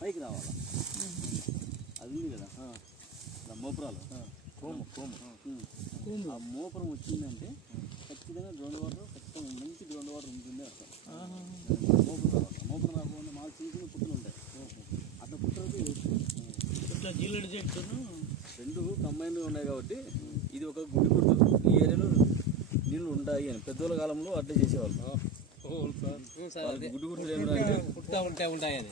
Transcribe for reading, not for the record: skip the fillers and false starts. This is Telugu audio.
పైకి రావాలా అది ఉంది కదా మోపురాలు కోము ఆ మోపురం వచ్చిందంటే ఖచ్చితంగా గ్రౌండ్ వాటర్ ఖచ్చితంగా మంచి గ్రౌండ్ వాటర్ ఉంటుంది అర్థం. మోపురం రాకుండా మాకు చిన్న చిన్న పుట్టలు ఉంటాయి అట్లా పుట్టలకి ఇట్లా జీలడి చెట్టును రెండు కంబైన్గా ఉన్నాయి కాబట్టి ఇది ఒక గుడ్డి పుట్టు. ఈ ఏరియాలో నీళ్ళు ఉంటాయి అని పెద్దోళ్ళ కాలంలో అట్లా చేసేవాళ్ళు. గుడ్డి గుడ్డు ఏమైనా ఉంటాయని